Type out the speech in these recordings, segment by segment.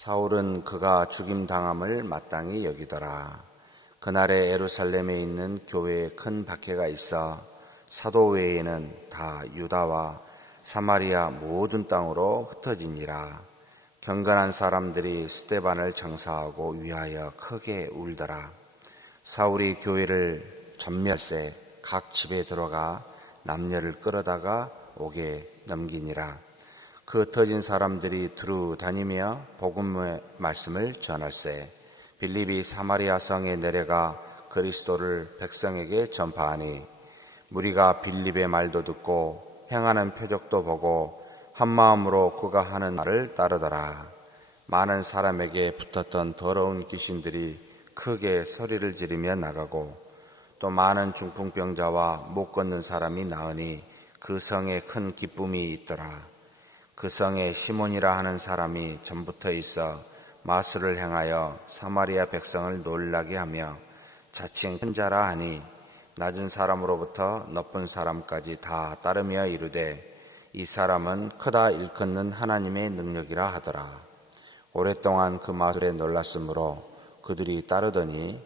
사울은 그가 죽임당함을 마땅히 여기더라. 그날에 예루살렘에 있는 교회에 큰 박해가 있어 사도 외에는 다 유다와 사마리아 모든 땅으로 흩어지니라. 경건한 사람들이 스데반을 장사하고 위하여 크게 울더라. 사울이 교회를 전멸세 각 집에 들어가 남녀를 끌어다가 옥에 넘기니라. 그 흩어진 사람들이 두루 다니며 복음의 말씀을 전할세 빌립이 사마리아 성에 내려가 그리스도를 백성에게 전파하니 무리가 빌립의 말도 듣고 행하는 표적도 보고 한 마음으로 그가 하는 말을 따르더라. 많은 사람에게 붙었던 더러운 귀신들이 크게 소리를 지르며 나가고 또 많은 중풍병자와 못 걷는 사람이 나으니 그 성에 큰 기쁨이 있더라. 그 성에 시몬이라 하는 사람이 전부터 있어 마술을 행하여 사마리아 백성을 놀라게 하며 자칭 큰 자라 하니 낮은 사람으로부터 높은 사람까지 다 따르며 이르되 이 사람은 크다 일컫는 하나님의 능력이라 하더라. 오랫동안 그 마술에 놀랐으므로 그들이 따르더니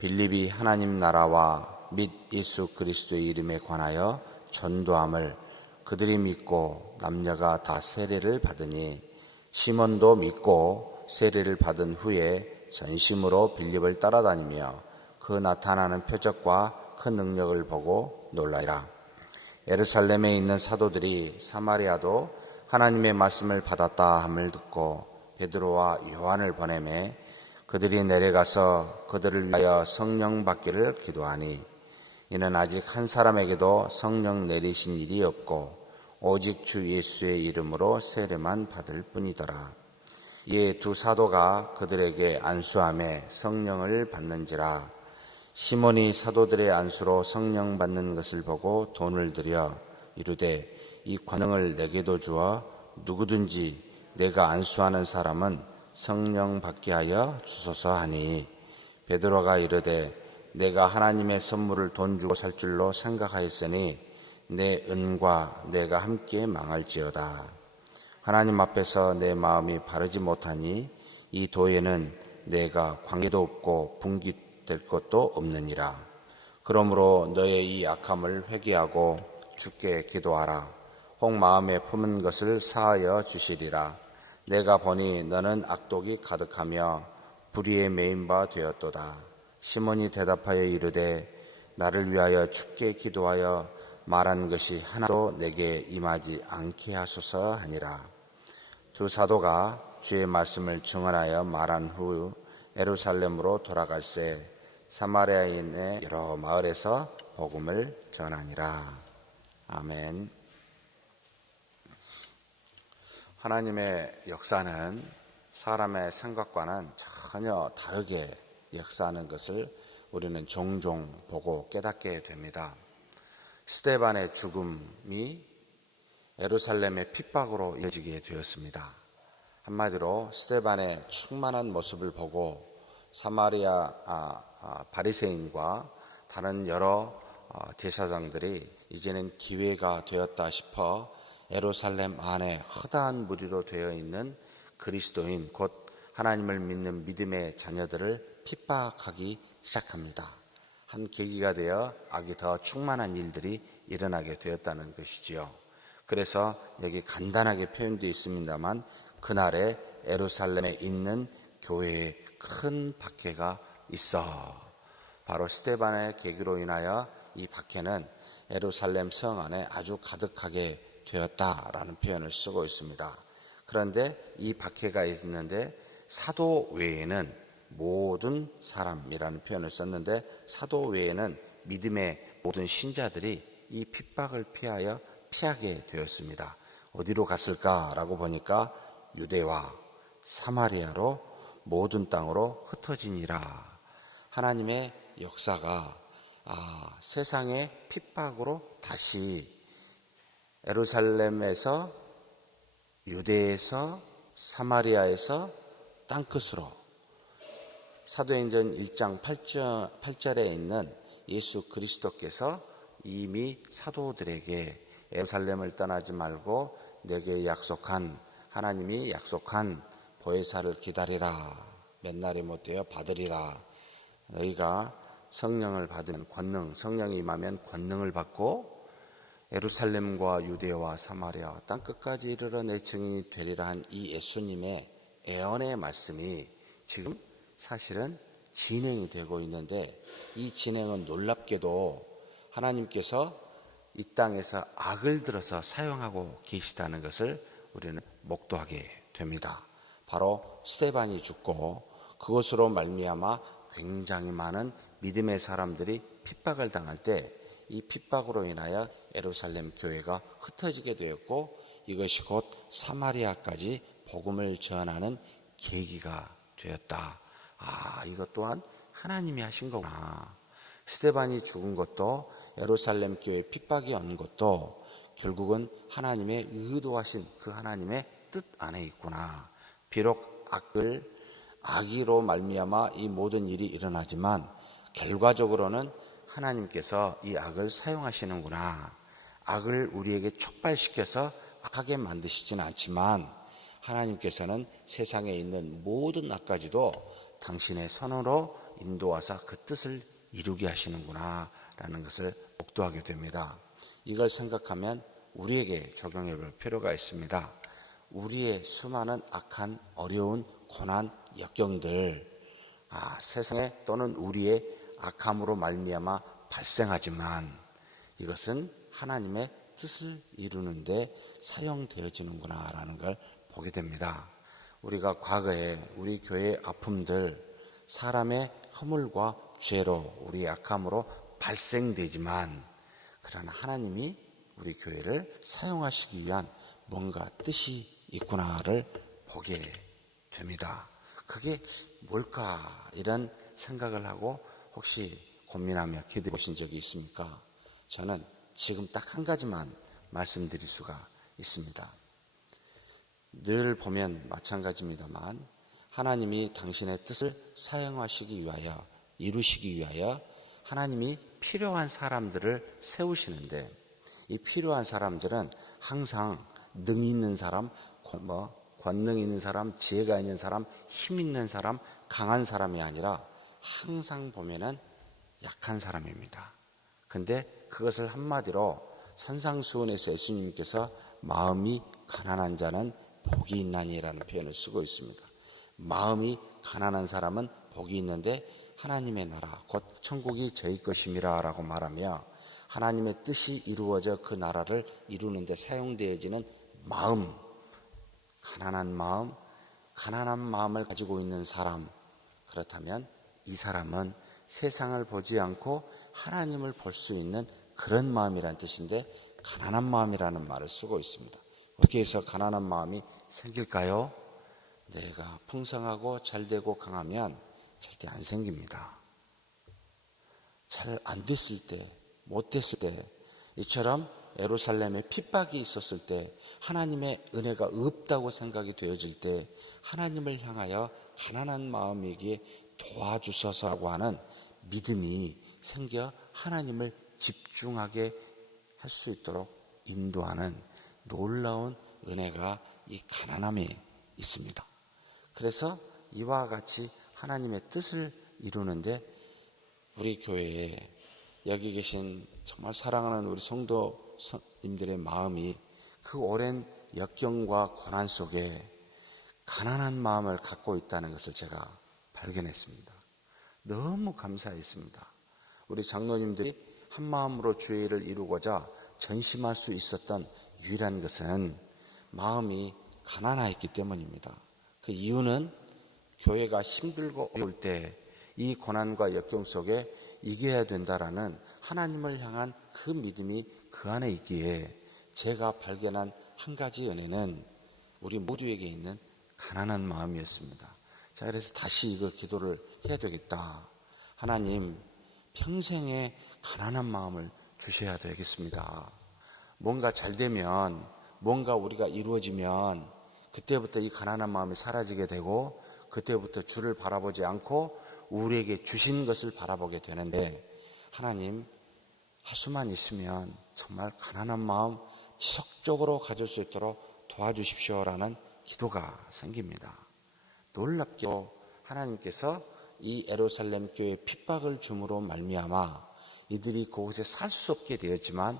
빌립이 하나님 나라와 및 예수 그리스도의 이름에 관하여 전도함을 그들이 믿고 남녀가 다 세례를 받으니 시몬도 믿고 세례를 받은 후에 전심으로 빌립을 따라다니며 그 나타나는 표적과 그 능력을 보고 놀라이라. 예루살렘에 있는 사도들이 사마리아도 하나님의 말씀을 받았다 함을 듣고 베드로와 요한을 보내매 그들이 내려가서 그들을 위하여 성령 받기를 기도하니 이는 아직 한 사람에게도 성령 내리신 일이 없고 오직 주 예수의 이름으로 세례만 받을 뿐이더라. 이에 두 사도가 그들에게 안수하며 성령을 받는지라. 시몬이 사도들의 안수로 성령 받는 것을 보고 돈을 들여 이르되 이 권능을 내게도 주어 누구든지 내가 안수하는 사람은 성령 받게 하여 주소서 하니 베드로가 이르되 내가 하나님의 선물을 돈 주고 살 줄로 생각하였으니 내 은과 내가 함께 망할지어다. 하나님 앞에서 내 마음이 바르지 못하니 이 도에는 내가 관계도 없고 분깃될 것도 없느니라. 그러므로 너의 이 악함을 회개하고 주께 기도하라. 혹 마음에 품은 것을 사하여 주시리라. 내가 보니 너는 악독이 가득하며 불의에 매인 바 되었도다. 시몬이 대답하여 이르되 나를 위하여 주께 기도하여 말한 것이 하나도 내게 임하지 않게 하소서 하니라. 두 사도가 주의 말씀을 증언하여 말한 후 예루살렘으로 돌아갈새 사마리아인의 여러 마을에서 복음을 전하니라. 아멘. 하나님의 역사는 사람의 생각과는 전혀 다르게 역사하는 것을 우리는 종종 보고 깨닫게 됩니다. 스데반의 죽음이 예루살렘의 핍박으로 이어지게 되었습니다. 한마디로 스데반의 충만한 모습을 보고 사마리아 바리새인과 다른 여러 대사장들이 이제는 기회가 되었다 싶어 예루살렘 안에 허다한 무리로 되어 있는 그리스도인 곧 하나님을 믿는 믿음의 자녀들을 핍박하기 시작합니다. 한 계기가 되어 악이 더 충만한 일들이 일어나게 되었다는 것이지요. 그래서 여기 간단하게 표현되어 있습니다만 그날에 예루살렘에 있는 교회에 큰 박해가 있어. 바로 스데반의 계기로 인하여 이 박해는 예루살렘 성 안에 아주 가득하게 되었다라는 표현을 쓰고 있습니다. 그런데 이 박해가 있는데 사도 외에는 모든 사람이라는 표현을 썼는데 사도 외에는 믿음의 모든 신자들이 이 핍박을 피하게 되었습니다. 어디로 갔을까라고 보니까 유대와 사마리아로 모든 땅으로 흩어지니라. 하나님의 역사가 세상의 핍박으로 다시 예루살렘에서 유대에서 사마리아에서 땅끝으로 사도행전 1장 8절에 있는 예수 그리스도께서 이미 사도들에게 예루살렘을 떠나지 말고 내게 약속한 하나님이 약속한 보혜사를 기다리라. 몇 날이 못 되어 받으리라. 너희가 성령을 받으면 권능, 성령이 임하면 권능을 받고 예루살렘과 유대와 사마리아 땅 끝까지 이르러 내 증인이 되리라 한 이 예수님의 예언의 말씀이 지금 사실은 진행이 되고 있는데, 이 진행은 놀랍게도 하나님께서 이 땅에서 악을 들어서 사용하고 계시다는 것을 우리는 목도하게 됩니다. 바로 스데반이 죽고 그것으로 말미암아 굉장히 많은 믿음의 사람들이 핍박을 당할 때 이 핍박으로 인하여 예루살렘 교회가 흩어지게 되었고, 이것이 곧 사마리아까지 복음을 전하는 계기가 되었다. 이것 또한 하나님이 하신 거구나. 스데반이 죽은 것도, 예루살렘 교회 핍박이 온 것도 결국은 하나님의 의도하신 그 하나님의 뜻 안에 있구나. 비록 악의로 말미암아 이 모든 일이 일어나지만 결과적으로는 하나님께서 이 악을 사용하시는구나. 악을 우리에게 촉발시켜서 악하게 만드시지는 않지만 하나님께서는 세상에 있는 모든 악까지도 당신의 손으로 인도하사 그 뜻을 이루게 하시는구나 라는 것을 목도하게 됩니다. 이걸 생각하면 우리에게 적용해 볼 필요가 있습니다. 우리의 수많은 악한 어려운 고난 역경들, 세상에 또는 우리의 악함으로 말미암아 발생하지만 이것은 하나님의 뜻을 이루는데 사용되어지는구나 라는 걸 보게 됩니다. 우리가 과거에 우리 교회의 아픔들, 사람의 허물과 죄로, 우리의 악함으로 발생되지만, 그러나 하나님이 우리 교회를 사용하시기 위한 뭔가 뜻이 있구나를 보게 됩니다. 그게 뭘까? 이런 생각을 하고 혹시 고민하며 기도해 보신 적이 있습니까? 저는 지금 딱 한 가지만 말씀드릴 수가 있습니다. 늘 보면 마찬가지입니다만 하나님이 당신의 뜻을 사용하시기 위하여, 이루시기 위하여 하나님이 필요한 사람들을 세우시는데, 이 필요한 사람들은 항상 능이 있는 사람, 권능 있는 사람, 지혜가 있는 사람, 힘 있는 사람, 강한 사람이 아니라 항상 보면은 약한 사람입니다. 근데 그것을 한마디로 산상수훈에서 예수님께서 마음이 가난한 자는 복이 있나니라는 표현을 쓰고 있습니다. 마음이 가난한 사람은 복이 있는데 하나님의 나라 곧 천국이 저희 것임이라 라고 말하며, 하나님의 뜻이 이루어져 그 나라를 이루는 데 사용되어지는 마음, 가난한 마음을 가지고 있는 사람, 그렇다면 이 사람은 세상을 보지 않고 하나님을 볼 수 있는 그런 마음이란 뜻인데, 가난한 마음이라는 말을 쓰고 있습니다. 어떻게 해서 가난한 마음이 생길까요? 내가 풍성하고 잘되고 강하면 절대 안 생깁니다. 잘 안 됐을 때, 못 됐을 때, 이처럼 예루살렘에 핍박이 있었을 때, 하나님의 은혜가 없다고 생각이 되어질 때 하나님을 향하여 가난한 마음이기에 도와주셔서라고 하는 믿음이 생겨 하나님을 집중하게 할 수 있도록 인도하는 놀라운 은혜가 이 가난함에 있습니다. 그래서 이와 같이 하나님의 뜻을 이루는데 우리 교회에 여기 계신 정말 사랑하는 우리 성도님들의 마음이 그 오랜 역경과 고난 속에 가난한 마음을 갖고 있다는 것을 제가 발견했습니다. 너무 감사했습니다. 우리 장로님들이 한 마음으로 주의 일을 이루고자 전심할 수 있었던 유일한 것은 마음이 가난하였기 때문입니다. 그 이유는 교회가 힘들고 어려울 때 이 고난과 역경 속에 이겨야 된다라는 하나님을 향한 그 믿음이 그 안에 있기에 제가 발견한 한 가지 은혜는 우리 모두에게 있는 가난한 마음이었습니다. 자, 그래서 다시 이거 기도를 해야 되겠다. 하나님, 평생에 가난한 마음을 주셔야 되겠습니다. 뭔가 잘 되면, 뭔가 우리가 이루어지면 그때부터 이 가난한 마음이 사라지게 되고, 그때부터 주를 바라보지 않고 우리에게 주신 것을 바라보게 되는데, 하나님, 하수만 있으면 정말 가난한 마음 지속적으로 가질 수 있도록 도와주십시오라는 기도가 생깁니다. 놀랍게도 하나님께서 이 예루살렘 교회에 핍박을 줌으로 말미암아 이들이 그곳에 살 수 없게 되었지만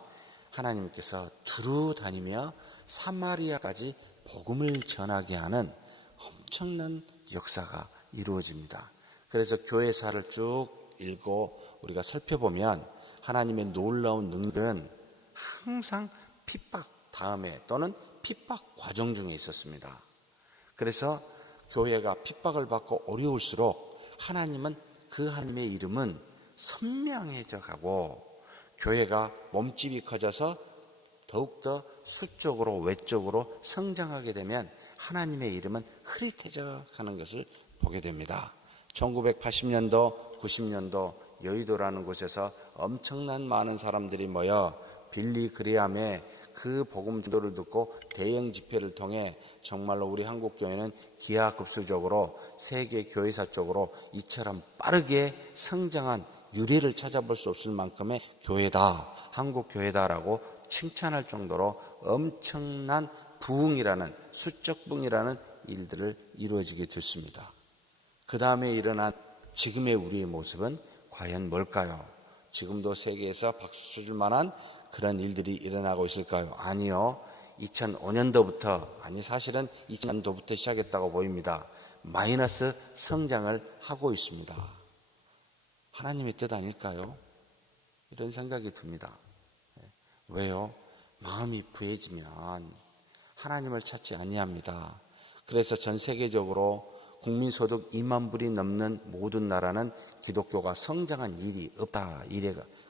하나님께서 두루 다니며 사마리아까지 복음을 전하게 하는 엄청난 역사가 이루어집니다. 그래서 교회사를 쭉 읽고 우리가 살펴보면 하나님의 놀라운 능력은 항상 핍박 다음에 또는 핍박 과정 중에 있었습니다. 그래서 교회가 핍박을 받고 어려울수록 하나님은 그 하나님의 이름은 선명해져 가고 교회가 몸집이 커져서 더욱더 수적으로 외적으로 성장하게 되면 하나님의 이름은 흐릿해져 가는 것을 보게 됩니다. 1980년도, 90년도 여의도라는 곳에서 엄청난 많은 사람들이 모여 빌리 그레함의 그 복음 전도를 듣고 대형 집회를 통해 정말로 우리 한국교회는 기하급수적으로 세계 교회사적으로 이처럼 빠르게 성장한 유래를 찾아볼 수 없을 만큼의 교회다, 한국교회다라고 칭찬할 정도로 엄청난 부흥이라는, 수적 부흥이라는 일들을 이루어지게 됐습니다. 그 다음에 일어난 지금의 우리의 모습은 과연 뭘까요? 지금도 세계에서 박수 쳐줄 만한 그런 일들이 일어나고 있을까요? 아니요. 2005년도부터, 사실은 2000년도부터 시작했다고 보입니다. 마이너스 성장을 하고 있습니다. 하나님의 뜻 아닐까요? 이런 생각이 듭니다. 왜요? 마음이 부해지면 하나님을 찾지 아니합니다. 그래서 전 세계적으로 국민소득 2만 불이 넘는 모든 나라는 기독교가 성장한 일이 없다,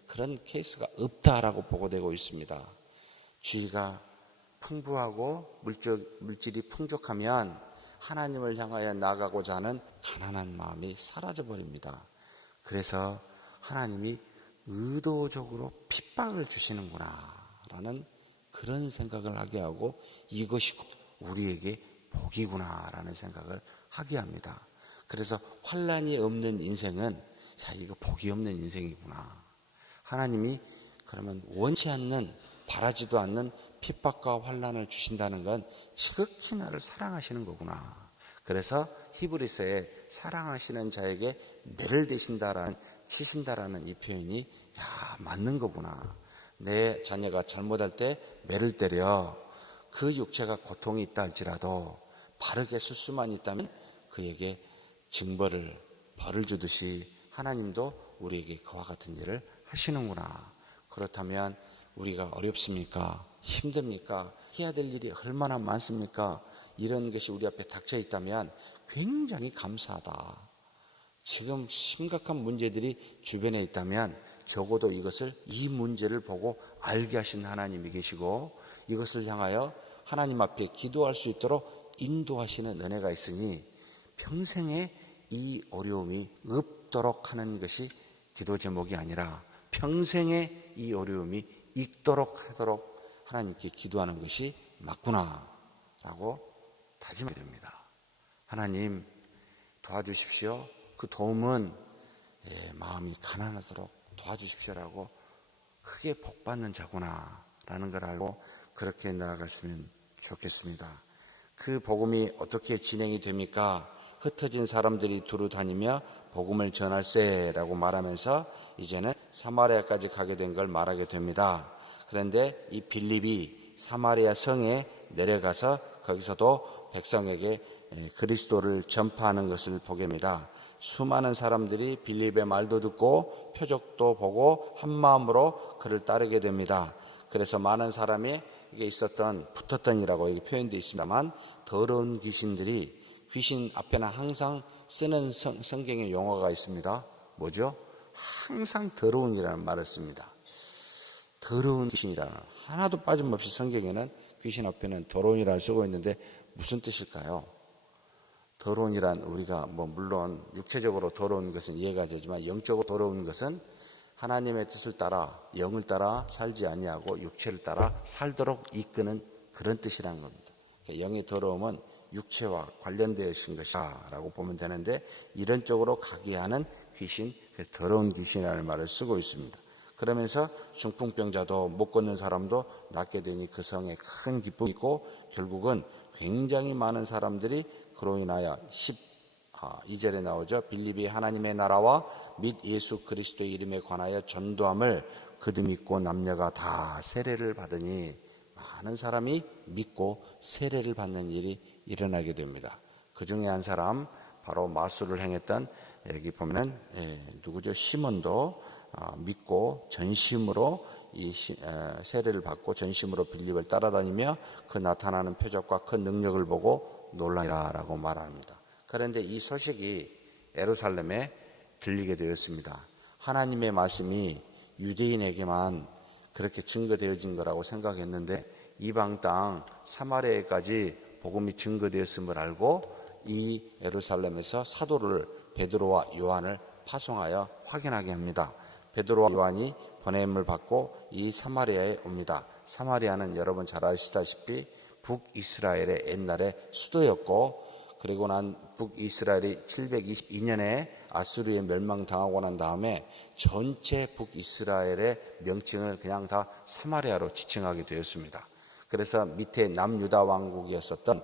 그런 케이스가 없다라고 보고되고 있습니다. 주의가 풍부하고 물질이 풍족하면 하나님을 향하여 나가고자 하는 가난한 마음이 사라져버립니다. 그래서 하나님이 의도적으로 핍박을 주시는구나 라는 그런 생각을 하게 하고 이것이 우리에게 복이구나 라는 생각을 하게 합니다. 그래서 환난이 없는 인생은 이거 복이 없는 인생이구나. 하나님이 그러면 원치 않는, 바라지도 않는 핍박과 환난을 주신다는 건 지극히 나를 사랑하시는 거구나. 그래서 히브리서에 사랑하시는 자에게 매를 치신다라는 이 표현이 맞는 거구나. 내 자녀가 잘못할 때 매를 때려 그 육체가 고통이 있다 할지라도 바르게 쓸 수만 있다면 그에게 벌을 주듯이 하나님도 우리에게 그와 같은 일을 하시는구나. 그렇다면 우리가 어렵습니까? 힘듭니까? 해야 될 일이 얼마나 많습니까? 이런 것이 우리 앞에 닥쳐 있다면 굉장히 감사하다. 지금 심각한 문제들이 주변에 있다면 적어도 이 문제를 보고 알게 하신 하나님이 계시고 이것을 향하여 하나님 앞에 기도할 수 있도록 인도하시는 은혜가 있으니 평생에 이 어려움이 없도록 하는 것이 기도 제목이 아니라 평생에 이 어려움이 있도록 하도록 하나님께 기도하는 것이 맞구나 라고 다짐하게 됩니다. 하나님 도와주십시오. 그 도움은 마음이 가난하도록 도와주십시오라고 크게 복받는 자구나 라는 걸 알고 그렇게 나아갔으면 좋겠습니다. 그 복음이 어떻게 진행이 됩니까? 흩어진 사람들이 두루 다니며 복음을 전할세라고 말하면서 이제는 사마리아까지 가게 된 걸 말하게 됩니다. 그런데 이 빌립이 사마리아 성에 내려가서 거기서도 백성에게 그리스도를 전파하는 것을 보게 됩니다. 수많은 사람들이 빌립의 말도 듣고 표적도 보고 한 마음으로 그를 따르게 됩니다. 그래서 많은 사람이 이게 붙었던 이라고 여기 표현되어 있습니다만 더러운 귀신들이 귀신 앞에는 항상 쓰는 성경의 용어가 있습니다. 뭐죠? 항상 더러운이라는 말을 씁니다. 더러운 귀신이라는 하나도 빠짐없이 성경에는 귀신 앞에는 더러운이라는 쓰고 있는데 무슨 뜻일까요? 더러운이란 우리가 물론 육체적으로 더러운 것은 이해가 되지만 영적으로 더러운 것은 하나님의 뜻을 따라 영을 따라 살지 아니하고 육체를 따라 살도록 이끄는 그런 뜻이라는 겁니다. 영의 더러움은 육체와 관련되어진 것이다 라고 보면 되는데 이런 쪽으로 가게 하는 귀신, 더러운 귀신이라는 말을 쓰고 있습니다. 그러면서 중풍병자도 못 걷는 사람도 낫게 되니 그 성에 큰 기쁨이 있고 결국은 굉장히 많은 사람들이 그로 인하여 2절에 나오죠. 빌립이 하나님의 나라와 및 예수 그리스도의 이름에 관하여 전도함을 그들 믿고 남녀가 다 세례를 받으니 많은 사람이 믿고 세례를 받는 일이 일어나게 됩니다. 그 중에 한 사람 바로 마술을 행했던 여기 보면은 누구죠? 시몬도 믿고 전심으로 이 세례를 받고 전심으로 빌립을 따라다니며 그 나타나는 표적과 큰 능력을 보고 놀라라라고 말합니다. 그런데 이 소식이 예루살렘에 들리게 되었습니다. 하나님의 말씀이 유대인에게만 그렇게 증거되어진 거라고 생각했는데 이방 땅 사마리아에까지 복음이 증거되었음을 알고 이 예루살렘에서 사도를 베드로와 요한을 파송하여 확인하게 합니다. 베드로와 요한이 보냄을 받고 이 사마리아에 옵니다. 사마리아는 여러분 잘 아시다시피 북이스라엘의 옛날의 수도였고, 그리고 난 북이스라엘이 722년에 아수르에 멸망당하고 난 다음에 전체 북이스라엘의 명칭을 그냥 다 사마리아로 지칭하게 되었습니다. 그래서 밑에 남유다 왕국이었었던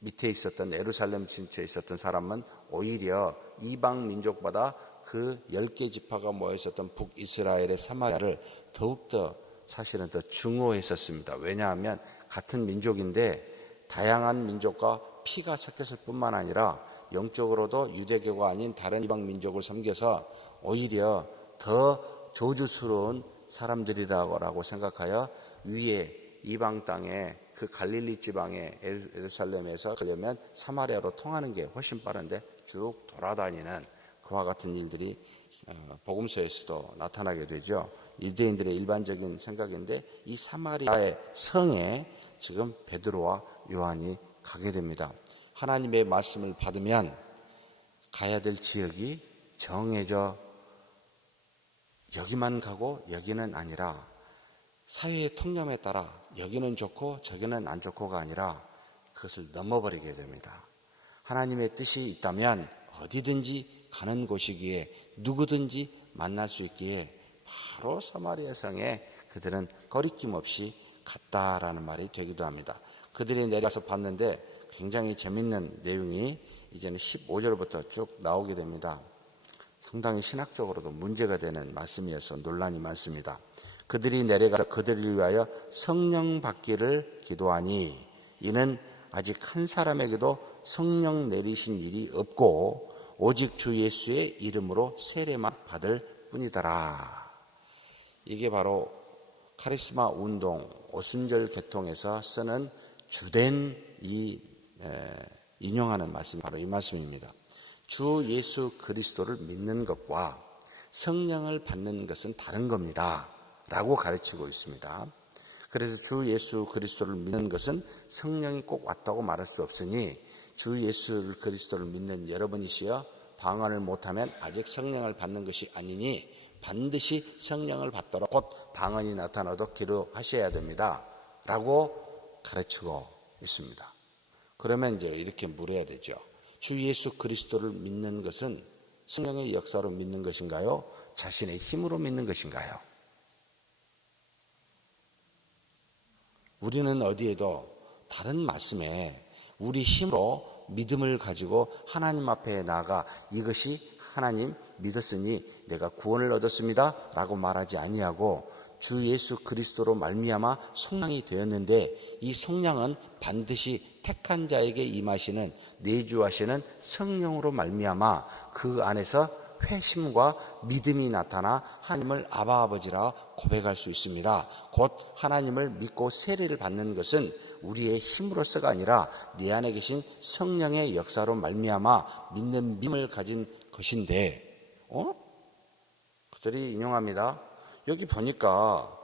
밑에 있었던 예루살렘 근처에 있었던 사람은 오히려 이방 민족보다 그 10개 지파가 모여 있었던 북이스라엘의 사마리아를 더욱더 사실은 더 증오했었습니다. 왜냐하면 같은 민족인데 다양한 민족과 피가 섞였을 뿐만 아니라 영적으로도 유대교가 아닌 다른 이방 민족을 섬겨서 오히려 더 저주스러운 사람들이라고 생각하여 위에 이방 땅에 그 갈릴리 지방의 예루살렘에서 가려면 사마리아로 통하는 게 훨씬 빠른데 쭉 돌아다니는 그와 같은 일들이 복음서에서도 나타나게 되죠. 유대인들의 일반적인 생각인데 이 사마리아의 성에 지금 베드로와 요한이 가게 됩니다. 하나님의 말씀을 받으면 가야 될 지역이 정해져 여기만 가고 여기는 아니라 사회의 통념에 따라 여기는 좋고 저기는 안 좋고가 아니라 그것을 넘어버리게 됩니다. 하나님의 뜻이 있다면 어디든지 가는 곳이기에 누구든지 만날 수 있기에 바로 사마리아 성에 그들은 거리낌 없이 갔다라는 말이 되기도 합니다. 그들이 내려가서 봤는데 굉장히 재밌는 내용이 이제는 15절부터 쭉 나오게 됩니다. 상당히 신학적으로도 문제가 되는 말씀이어서 논란이 많습니다. 그들이 내려가서 그들을 위하여 성령 받기를 기도하니 이는 아직 한 사람에게도 성령 내리신 일이 없고 오직 주 예수의 이름으로 세례만 받을 뿐이더라. 이게 바로 카리스마 운동 오순절 개통에서 쓰는 주된 인용하는 말씀이 바로 이 말씀입니다. 주 예수 그리스도를 믿는 것과 성령을 받는 것은 다른 겁니다 라고 가르치고 있습니다. 그래서 주 예수 그리스도를 믿는 것은 성령이 꼭 왔다고 말할 수 없으니 주 예수 그리스도를 믿는 여러분이시여 방언을 못하면 아직 성령을 받는 것이 아니니 반드시 성령을 받도록 곧 방언이 나타나도 기도하셔야 됩니다 라고 가르치고 있습니다. 그러면 이제 이렇게 물어야 되죠. 주 예수 그리스도를 믿는 것은 성령의 역사로 믿는 것인가요? 자신의 힘으로 믿는 것인가요? 우리는 어디에도 다른 말씀에 우리 힘으로 믿음을 가지고 하나님 앞에 나아가 이것이 하나님 믿었으니 내가 구원을 얻었습니다 라고 말하지 아니하고 주 예수 그리스도로 말미암아 속량이 되었는데 이 속량은 반드시 택한 자에게 임하시는 내주하시는 성령으로 말미암아 그 안에서 회심과 믿음이 나타나 하나님을 아바 아버지라 고백할 수 있습니다. 곧 하나님을 믿고 세례를 받는 것은 우리의 힘으로서가 아니라 내 안에 계신 성령의 역사로 말미암아 믿는 믿음을 가진 것인데 그들이 인용합니다. 여기 보니까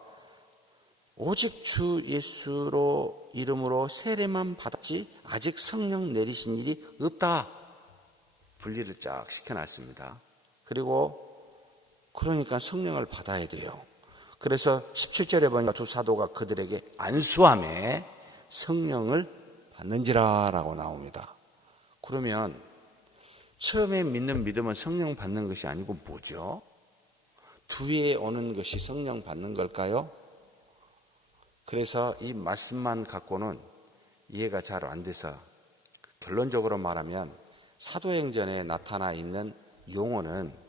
오직 주 예수로 이름으로 세례만 받았지 아직 성령 내리신 일이 없다. 분리를 쫙 시켜놨습니다. 그리고 그러니까 성령을 받아야 돼요. 그래서 17절에 보니까 두 사도가 그들에게 안수하며 성령을 받는지라 라고 나옵니다. 그러면 처음에 믿는 믿음은 성령 받는 것이 아니고 뭐죠? 뒤에 오는 것이 성령 받는 걸까요? 그래서 이 말씀만 갖고는 이해가 잘 안 돼서 결론적으로 말하면 사도행전에 나타나 있는 용어는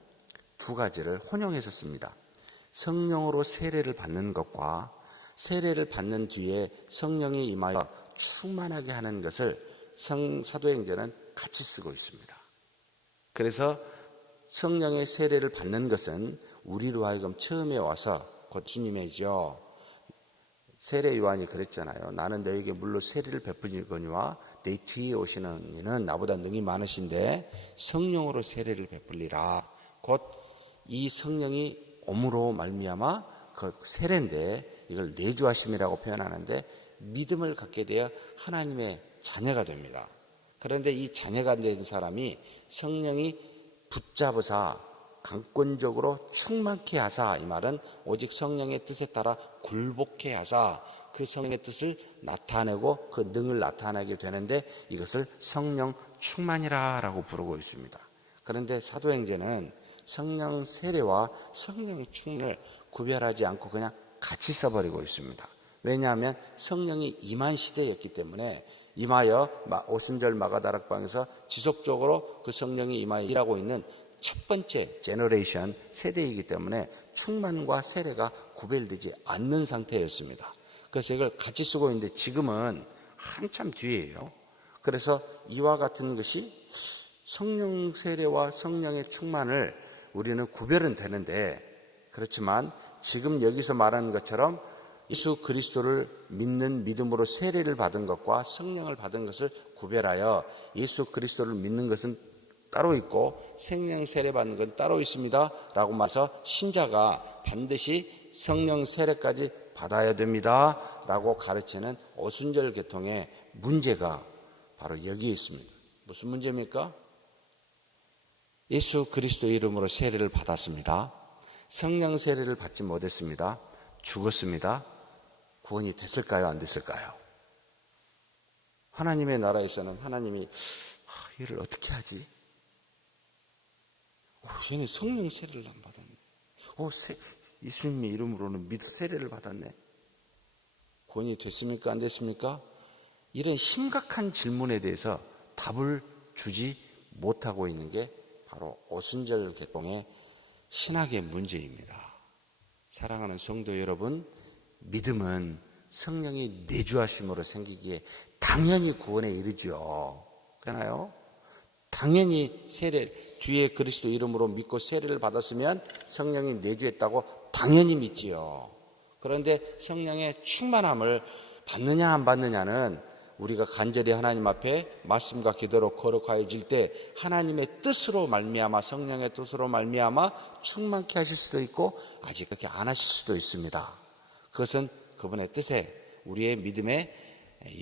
두 가지를 혼용해서 씁니다. 성령으로 세례를 받는 것과 세례를 받는 뒤에 성령이 임하여 충만하게 하는 것을 사도행전은 같이 쓰고 있습니다. 그래서 성령의 세례를 받는 것은 우리로 하여금 처음에 와서 곧 주님이죠. 세례 요한이 그랬잖아요. 나는 너에게 물로 세례를 베풀거니와 내 뒤에 오시는 이는 나보다 능히 많으신데 성령으로 세례를 베풀리라. 곧 이 성령이 옴으로 말미암아 그 세례인데 이걸 내주하심이라고 표현하는데 믿음을 갖게 되어 하나님의 자녀가 됩니다. 그런데 이 자녀가 된 사람이 성령이 붙잡으사 강권적으로 충만케 하사, 이 말은 오직 성령의 뜻에 따라 굴복케 하사 그 성령의 뜻을 나타내고 그 능을 나타내게 되는데 이것을 성령 충만이라고 부르고 있습니다. 그런데 사도행전은 성령 세례와 성령 충만을 구별하지 않고 그냥 같이 써버리고 있습니다. 왜냐하면 성령이 임한 시대였기 때문에 임하여 오순절 마가다락방에서 지속적으로 그 성령이 임하여 일하고 있는 첫 번째 제너레이션 세대이기 때문에 충만과 세례가 구별되지 않는 상태였습니다. 그래서 이걸 같이 쓰고 있는데 지금은 한참 뒤에요. 그래서 이와 같은 것이 성령 세례와 성령의 충만을 우리는 구별은 되는데 그렇지만 지금 여기서 말하는 것처럼 예수 그리스도를 믿는 믿음으로 세례를 받은 것과 성령을 받은 것을 구별하여 예수 그리스도를 믿는 것은 따로 있고 성령 세례 받는 건 따로 있습니다 라고 말해서 신자가 반드시 성령 세례까지 받아야 됩니다 라고 가르치는 오순절 계통의 문제가 바로 여기에 있습니다. 무슨 문제입니까? 예수 그리스도 이름으로 세례를 받았습니다. 성령 세례를 받지 못했습니다. 죽었습니다. 구원이 됐을까요? 안 됐을까요? 하나님의 나라에서는 하나님이 이를 어떻게 하지? 얘는 성령 세례를 안 받았네. 예수님의 이름으로는 믿어 세례를 받았네. 구원이 됐습니까? 안 됐습니까? 이런 심각한 질문에 대해서 답을 주지 못하고 있는 게 바로 오순절 계통의 신학의 문제입니다. 사랑하는 성도 여러분, 믿음은 성령이 내주하심으로 생기기에 당연히 구원에 이르죠. 그러나요? 당연히 세례 뒤에 그리스도 이름으로 믿고 세례를 받았으면 성령이 내주했다고 당연히 믿지요. 그런데 성령의 충만함을 받느냐 안 받느냐는 우리가 간절히 하나님 앞에 말씀과 기도로 거룩하여질 때 하나님의 뜻으로 말미암아 성령의 뜻으로 말미암아 충만케 하실 수도 있고 아직 그렇게 안 하실 수도 있습니다. 그것은 그분의 뜻에 우리의 믿음의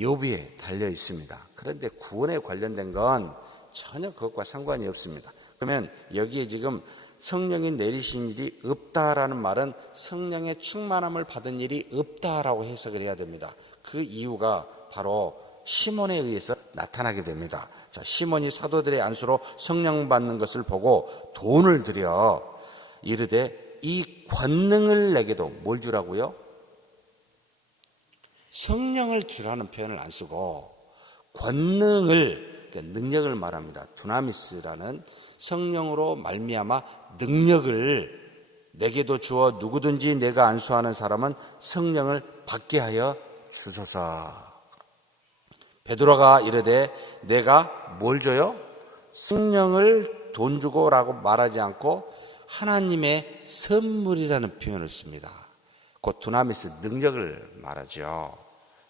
여부에 달려 있습니다. 그런데 구원에 관련된 건 전혀 그것과 상관이 없습니다. 그러면 여기에 지금 성령이 내리신 일이 없다라는 말은 성령의 충만함을 받은 일이 없다라고 해석을 해야 됩니다. 그 이유가 바로 시몬에 의해서 나타나게 됩니다. 자, 시몬이 사도들의 안수로 성령 받는 것을 보고 돈을 들여 이르되 이 권능을 내게도 뭘 주라고요? 성령을 주라는 표현을 안 쓰고 권능을, 그러니까 능력을 말합니다. 두나미스라는 성령으로 말미암아 능력을 내게도 주어 누구든지 내가 안수하는 사람은 성령을 받게 하여 주소서. 베드로가 이르되 내가 뭘 줘요? 성령을 돈 주고라고 말하지 않고 하나님의 선물이라는 표현을 씁니다. 곧 두나미스 능력을 말하죠.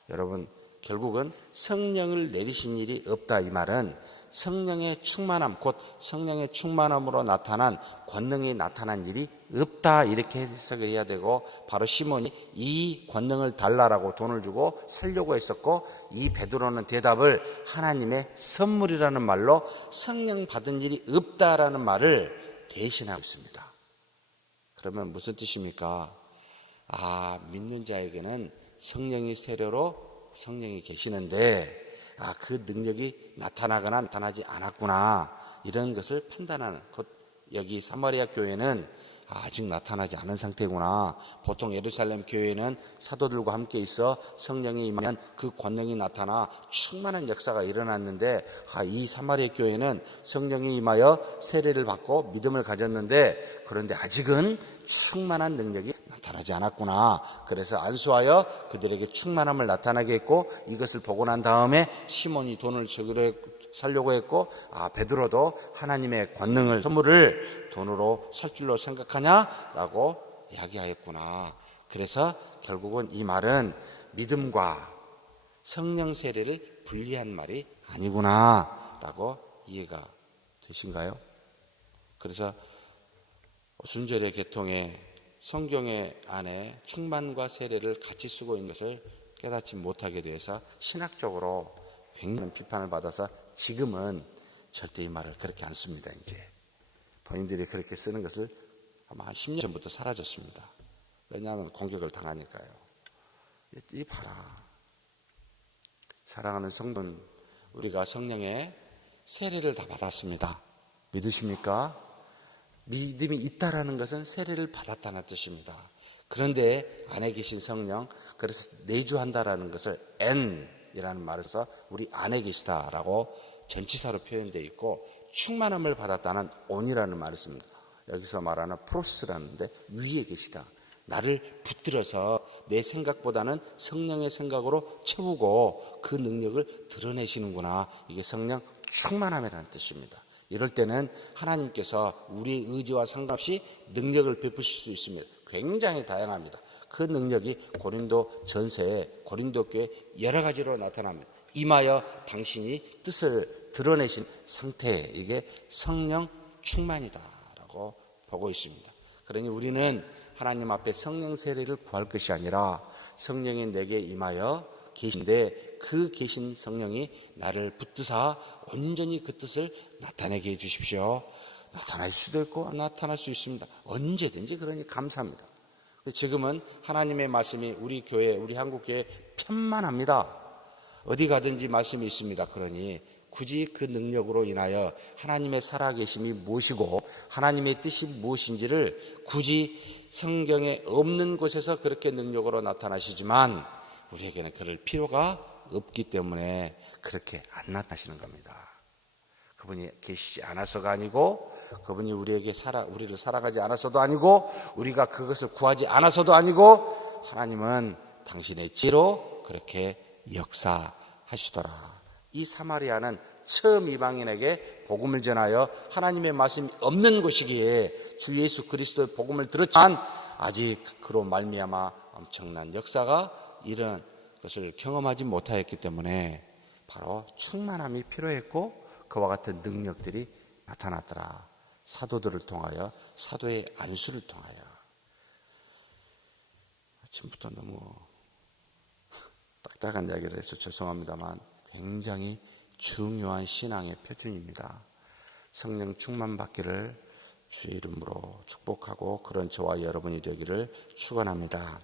여러분 결국은 성령을 내리신 일이 없다 이 말은 성령의 충만함 곧 성령의 충만함으로 나타난 권능이 나타난 일이 없다 이렇게 해석을 해야 되고 바로 시몬이 이 권능을 달라라고 돈을 주고 살려고 했었고 이 베드로는 대답을 하나님의 선물이라는 말로 성령 받은 일이 없다라는 말을 대신하고 있습니다. 그러면 무슨 뜻입니까? 믿는 자에게는 성령이 세례로 성령이 계시는데 그 능력이 나타나거나 나타나지 않았구나 이런 것을 판단하는 곧 여기 사마리아 교회는 아직 나타나지 않은 상태구나. 보통 예루살렘 교회는 사도들과 함께 있어 성령이 임하면 그 권능이 나타나 충만한 역사가 일어났는데, 이 사마리아 교회는 성령이 임하여 세례를 받고 믿음을 가졌는데, 그런데 아직은 충만한 능력이 나타나지 않았구나. 그래서 안수하여 그들에게 충만함을 나타나게 했고, 이것을 보고 난 다음에 시몬이 돈을 살려고 했고, 베드로도 하나님의 권능을, 선물을 돈으로 살 줄로 생각하냐라고 이야기하였구나. 그래서 결국은 이 말은 믿음과 성령 세례를 분리한 말이 아니구나라고 이해가 되신가요? 그래서 순절의 계통에 성경의 안에 충만과 세례를 같이 쓰고 있는 것을 깨닫지 못하게 돼서 신학적으로 굉장히 비판을 받아서 지금은 절대 이 말을 그렇게 안 씁니다. 이제 본인들이 그렇게 쓰는 것을 아마 한 10년 전부터 사라졌습니다. 왜냐하면 공격을 당하니까요. 이 봐라, 사랑하는 성도는 우리가 성령의 세례를 다 받았습니다. 믿으십니까? 믿음이 있다라는 것은 세례를 받았다는 뜻입니다. 그런데 안에 계신 성령, 그래서 내주한다라는 것을 N이라는 말을 써 우리 안에 계시다라고 전치사로 표현되어 있고, 충만함을 받았다는 온이라는 말을 씁니다. 여기서 말하는 프로스라는데 위에 계시다. 나를 붙들어서 내 생각보다는 성령의 생각으로 채우고 그 능력을 드러내시는구나. 이게 성령 충만함이라는 뜻입니다. 이럴 때는 하나님께서 우리의 의지와 상관없이 능력을 베푸실 수 있습니다. 굉장히 다양합니다. 그 능력이 고린도 전서에 고린도 교회 여러 가지로 나타납니다. 임하여 당신이 뜻을 드러내신 상태, 이게 성령 충만이다라고 보고 있습니다. 그러니 우리는 하나님 앞에 성령 세례를 구할 것이 아니라 성령이 내게 임하여 계신데 그 계신 성령이 나를 붙드사 온전히 그 뜻을 나타내게 해주십시오. 나타날 수도 있고 안 나타날 수 있습니다. 언제든지. 그러니 감사합니다. 지금은 하나님의 말씀이 우리 교회, 우리 한국교회에 편만합니다. 어디 가든지 말씀이 있습니다. 그러니 굳이 그 능력으로 인하여 하나님의 살아계심이 무엇이고 하나님의 뜻이 무엇인지를 굳이 성경에 없는 곳에서 그렇게 능력으로 나타나시지만 우리에게는 그럴 필요가 없기 때문에 그렇게 안 나타나시는 겁니다. 그분이 계시지 않아서가 아니고, 그분이 우리를 살아가지 않아서도 아니고, 우리가 그것을 구하지 않아서도 아니고, 하나님은 당신의 지혜로 그렇게 역사하시더라. 이 사마리아는 처음 이방인에게 복음을 전하여 하나님의 말씀이 없는 곳이기에 주 예수 그리스도의 복음을 들었지만 아직 그로 말미암아 엄청난 역사가 이런 것을 경험하지 못하였기 때문에 바로 충만함이 필요했고 그와 같은 능력들이 나타났더라. 사도들을 통하여, 사도의 안수를 통하여. 아침부터 너무 딱딱한 이야기를 해서 죄송합니다만 굉장히 중요한 신앙의 표준입니다. 성령 충만 받기를 주의 이름으로 축복하고 그런 저와 여러분이 되기를 축원합니다.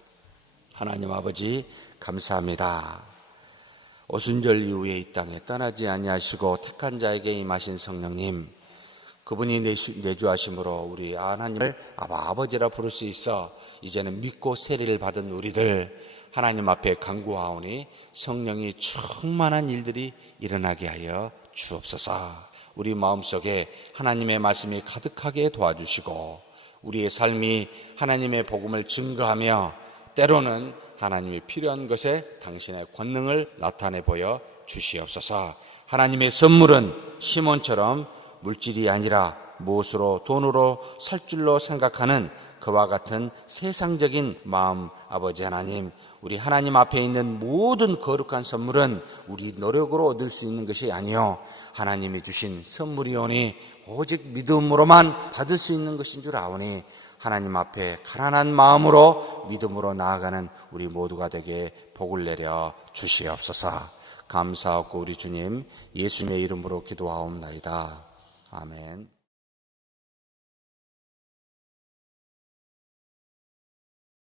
하나님 아버지 감사합니다. 오순절 이후에 이 땅에 떠나지 아니하시고 택한 자에게 임하신 성령님, 그분이 내주하심으로 우리 하나님을 아버지라 부를 수 있어 이제는 믿고 세례를 받은 우리들 하나님 앞에 간구하오니 성령이 충만한 일들이 일어나게 하여 주옵소서. 우리 마음속에 하나님의 말씀이 가득하게 도와주시고 우리의 삶이 하나님의 복음을 증거하며 때로는 하나님이 필요한 것에 당신의 권능을 나타내 보여 주시옵소서. 하나님의 선물은 시몬처럼 물질이 아니라 무엇으로 돈으로 살 줄로 생각하는 그와 같은 세상적인 마음, 아버지 하나님, 우리 하나님 앞에 있는 모든 거룩한 선물은 우리 노력으로 얻을 수 있는 것이 아니요 하나님이 주신 선물이오니 오직 믿음으로만 받을 수 있는 것인 줄 아오니 하나님 앞에 가난한 마음으로 믿음으로 나아가는 우리 모두가 되게 복을 내려 주시옵소서. 감사하고 우리 주님 예수님의 이름으로 기도하옵나이다. 아멘.